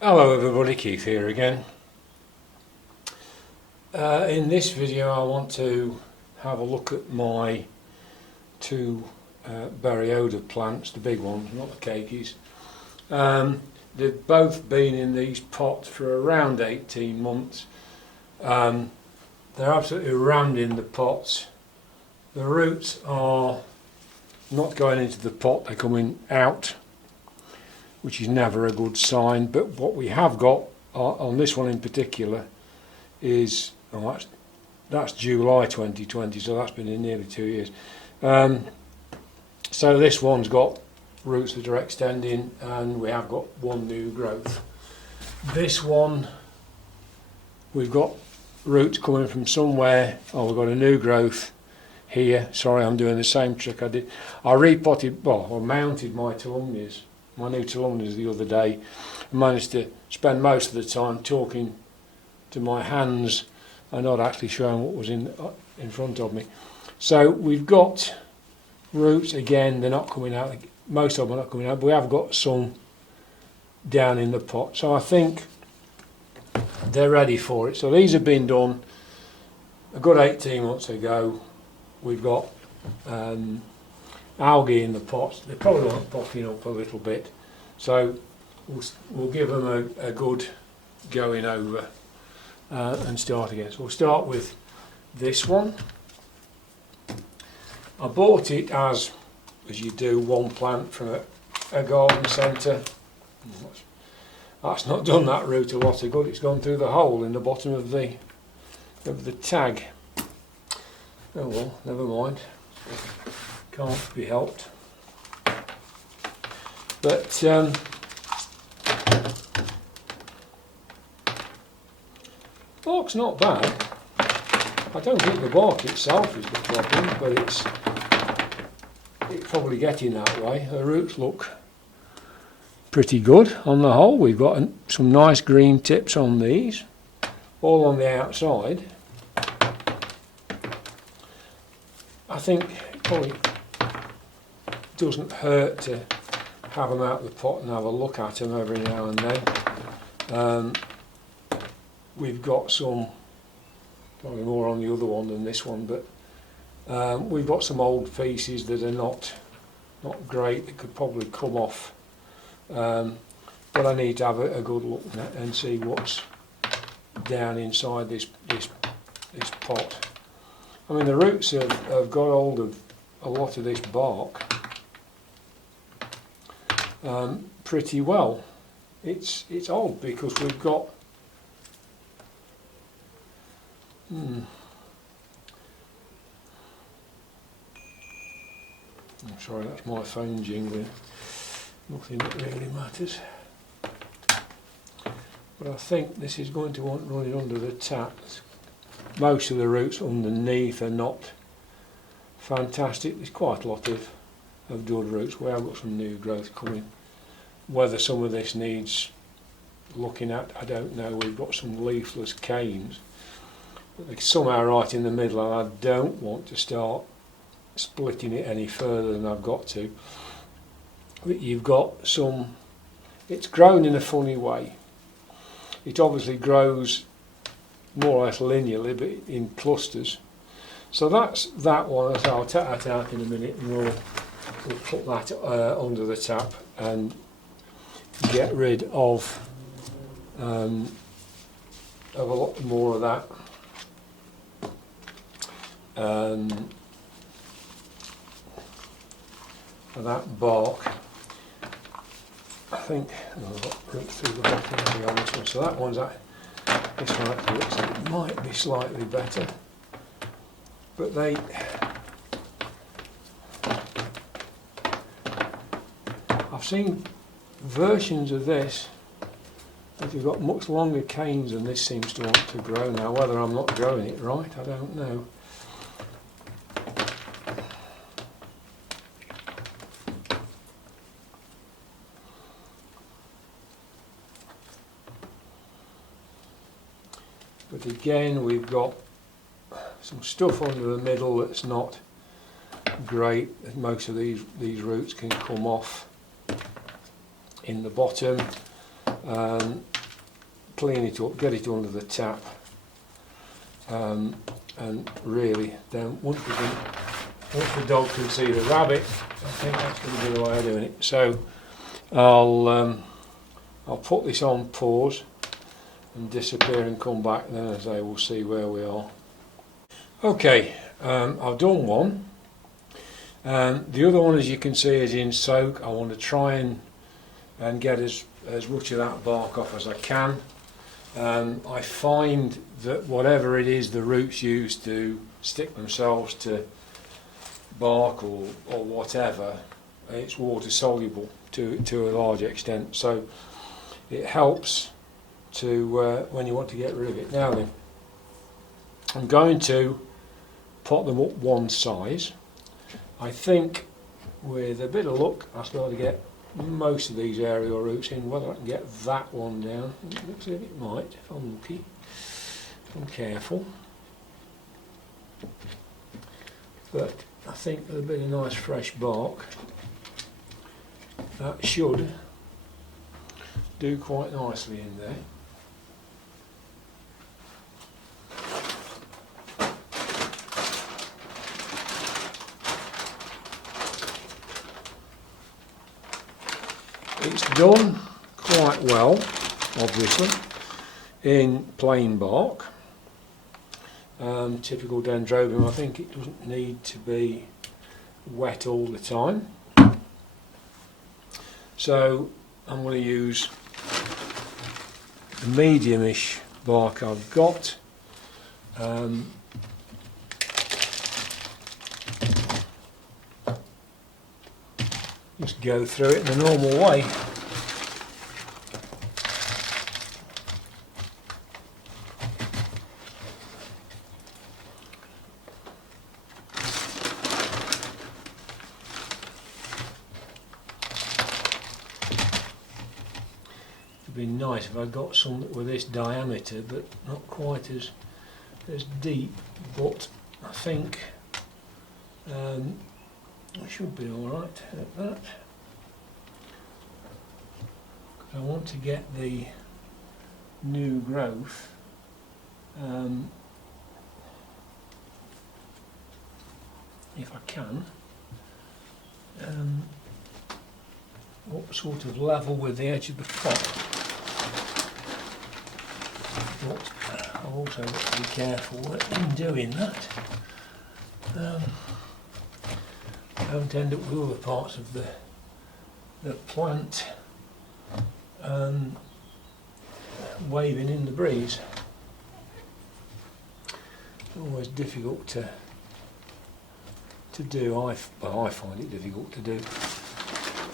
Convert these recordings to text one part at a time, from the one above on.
Hello everybody, Keith here again. In this video I want to have a look at my two Barrioda plants, the big ones, not the cakeys. They've both been in these pots for around 18 months. They're absolutely rammed in the pots. The roots are not going into the pot, they're coming out, which is never a good sign. But what we have got on this one in particular is, that's July 2020, so that's been in nearly 2 years. So this one's got roots that are extending, and we have got one new growth. This one, we've got roots coming from somewhere. We've got a new growth here. Sorry, I'm doing the same trick I did. I repotted, I mounted my Tolumnias, my new Tolumnias the other day. I managed to spend most of the time talking to my hands and not actually showing what was in front of me. So we've got roots again, they're not coming out, most of them are not coming out, but we have got some down in the pot. So I think they're ready for it. So these have been done a good 18 months ago. We've got algae in the pots. They probably want popping up a little bit, so we'll give them a good going over and start again. So we'll start with this one. I bought it as you do, one plant from a garden centre. That's not done that root a lot of good. It's gone through the hole in the bottom of the tag. Oh well, never mind. Can't be helped. But bark's not bad. I don't think the bark itself is the problem, but it's probably getting that way. The roots look pretty good on the whole. We've got some nice green tips on these, all on the outside. I think it probably doesn't hurt to have them out of the pot and have a look at them every now and then. We've got some, probably more on the other one than this one, but we've got some old pieces that are not great, that could probably come off. But I need to have a good look and see what's down inside this pot. I mean, the roots have got hold of a lot of this bark pretty well. It's odd because we've got I'm sorry, that's my phone jingling. Nothing that really matters. But I think this is going to want running under the tap. Most of the roots underneath are not fantastic. There's quite a lot of dud roots. We have got some new growth coming. Whether some of this needs looking at, I don't know. We've got some leafless canes, but they're somehow right in the middle, and I don't want to start splitting it any further than I've got to. But you've got some, it's grown in a funny way. It obviously grows more or less linearly, but in clusters. So that's that one. I'll take that out in a minute, and we'll put that under the tap and get rid of a lot more of that. That bark. I think I've got roots through the bottom, to be honest. So that one's this one actually looks like it might be slightly better, but I've seen versions of this that have got much longer canes than this seems to want to grow now. Whether I'm not growing it right, I don't know. But again, we've got some stuff under the middle that's not great. Most of these roots can come off in the bottom. clean it up, get it under the tap, and really then once the dog can see the rabbit, I think that's going to be the way of doing it. So I'll put this on pause and disappear and come back, and then as I will see where we are. Okay, I've done one. The other one, as you can see, is in soak. I want to try and get as much of that bark off as I can. I find that whatever it is the roots use to stick themselves to bark or whatever, it's water soluble to a large extent, so it helps to when you want to get rid of it. Now then, I'm going to pot them up one size. I think with a bit of luck I'll start to get most of these aerial roots in. Whether I can get that one down, it looks as if it might if I'm lucky, if I'm careful. But I think with a bit of nice fresh bark, that should do quite nicely in there. It's done quite well, obviously, in plain bark. Typical Dendrobium. I think it doesn't need to be wet all the time. So I'm going to use the medium-ish bark I've got. Just go through it in the normal way. It'd be nice if I got some that were this diameter, but not quite as deep. But I think it should be all right at that. I want to get the new growth if I can up sort of level with the edge of the pot. But I've also got to be careful in doing that. Don't end up with other parts of the plant waving in the breeze. Always difficult to do. I find it difficult to do.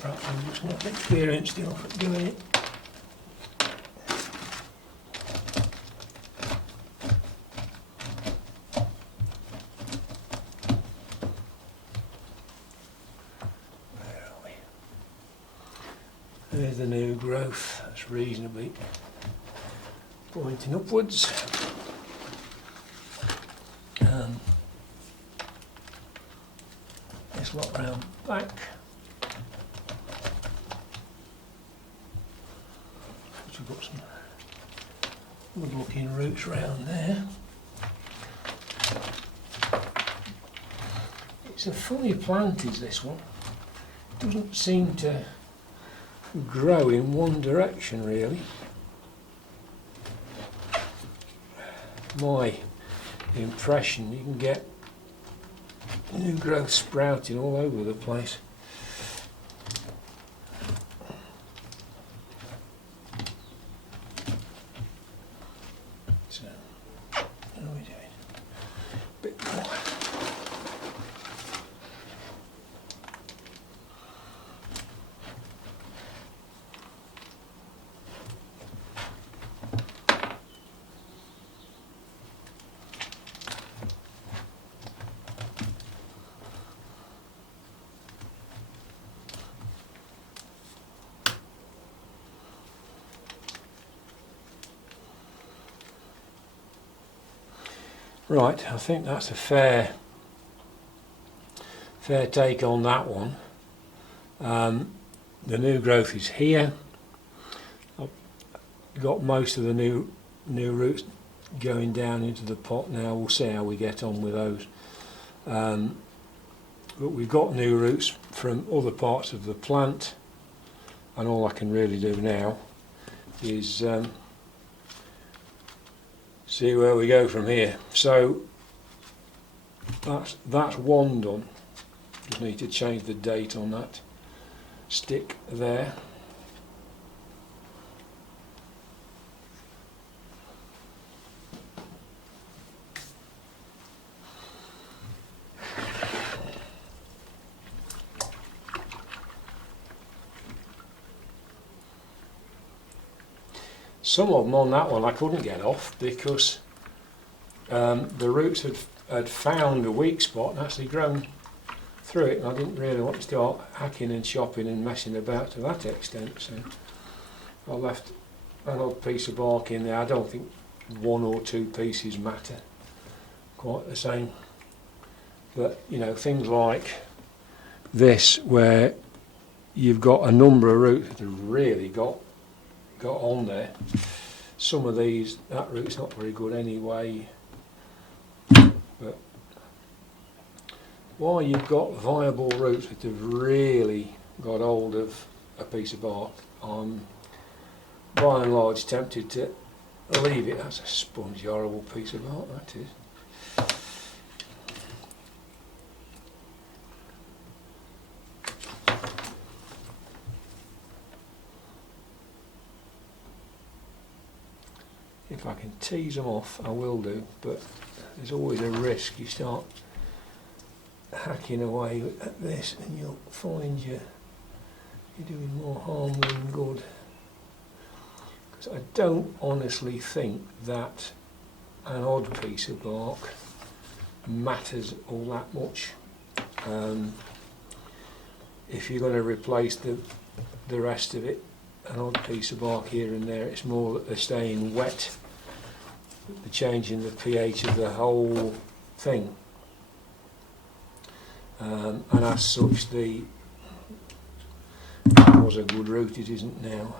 Perhaps I'm just not experienced enough at doing it. There's the new growth, that's reasonably pointing upwards. This lot round back. We've got some good looking roots round there. It's a funny plant, is this one. It doesn't seem to grow in one direction really. My impression, you can get new growth sprouting all over the place. So, how are we doing? A bit more. Right, I think that's a fair take on that one. The new growth is here. I'll got most of the new roots going down into the pot now. We'll see how we get on with those. But we've got new roots from other parts of the plant, and all I can really do now is see where we go from here. So that's one done. Just need to change the date on that stick there. Some of them on that one I couldn't get off because the roots had found a weak spot and actually grown through it, and I didn't really want to start hacking and chopping and messing about to that extent, so I left an odd piece of bark in there. I don't think one or two pieces matter quite the same, but you know, things like this where you've got a number of roots that have really got on there. Some of these, that root's not very good anyway, but while you've got viable roots that have really got hold of a piece of bark, I'm by and large tempted to leave it. That's a spongy, horrible piece of bark, that is. If I can tease them off, I will do, but there's always a risk. You start hacking away at this and you'll find you're doing more harm than good. Because I don't honestly think that an odd piece of bark matters all that much. If you're going to replace the rest of it, an odd piece of bark here and there, it's more that they're staying wet, the change in the pH of the whole thing, and as such it was a good root, it isn't now.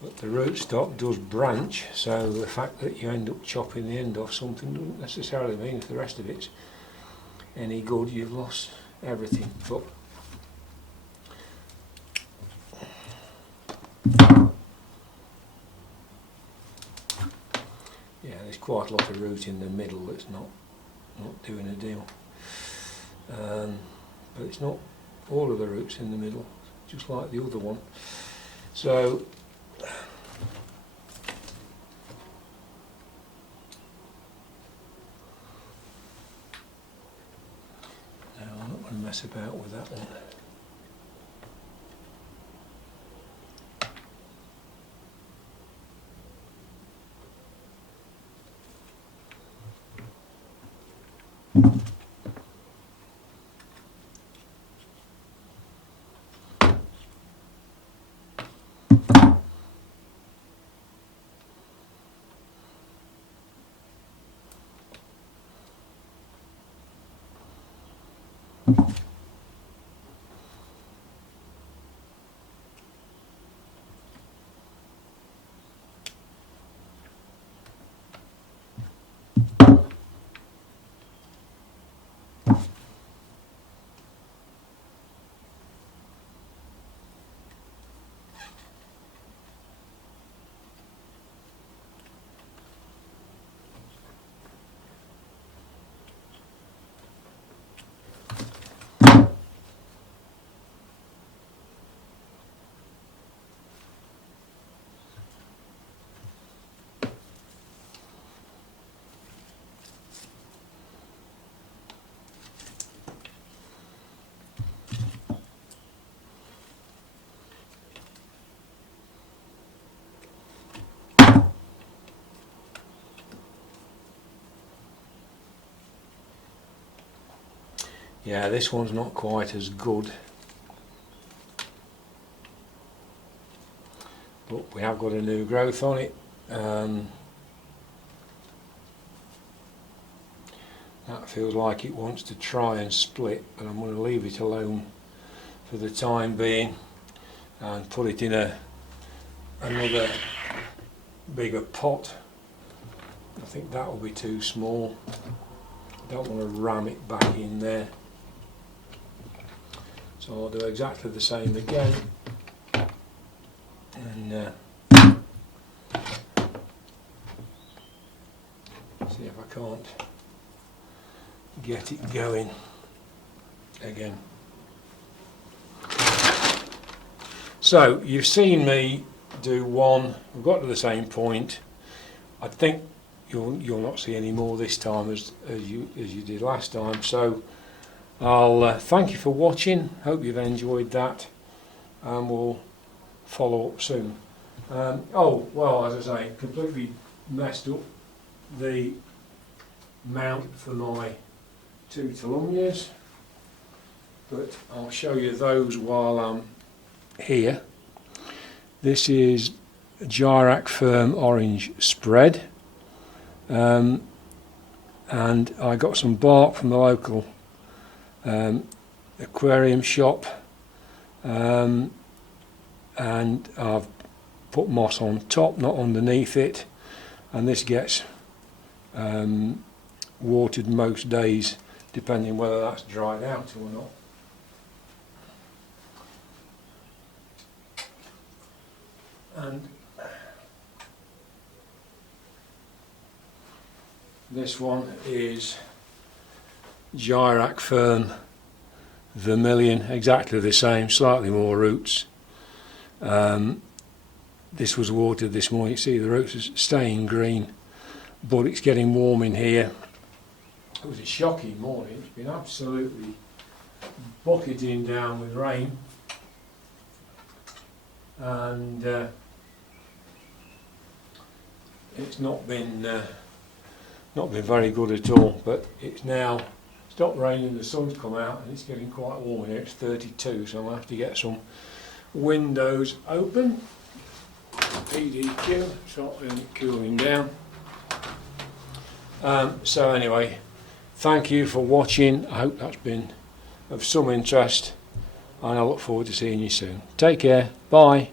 But the rootstock does branch, so the fact that you end up chopping the end off something doesn't necessarily mean if the rest of it's any good you've lost everything. But yeah, there's quite a lot of root in the middle that's not doing a deal. But it's not all of the roots in the middle, just like the other one. So I'm not going to mess about with that one. Yeah, this one's not quite as good, but we have got a new growth on it. That feels like it wants to try and split, but I'm going to leave it alone for the time being and put it in another bigger pot. I think that will be too small. Don't want to ram it back in there. So I'll do exactly the same again. And see if I can't get it going again. So you've seen me do one. We've got to the same point. I think you'll not see any more this time as you did last time. So I'll thank you for watching. Hope you've enjoyed that, and we'll follow up soon. Oh well, as I say, completely messed up the mount for my 2 Tolumnias, but I'll show you those while I'm here. This is Gyrac Firm Orange Spread, and I got some bark from the local aquarium shop, and I've put moss on top, not underneath it, and this gets watered most days, depending whether that's dried out or not. And this one is Gyrac Firm Vermilion, exactly the same, slightly more roots. This was watered this morning. You see the roots are staying green, but it's getting warm in here. It was a shocking morning. It's been absolutely bucketing down with rain, and it's not been very good at all. But it's now stopped raining, the sun's come out, and it's getting quite warm in here. It's 32, so I'm going to have to get some windows open. PDQ, start cooling down. So anyway, thank you for watching. I hope that's been of some interest, and I look forward to seeing you soon. Take care. Bye.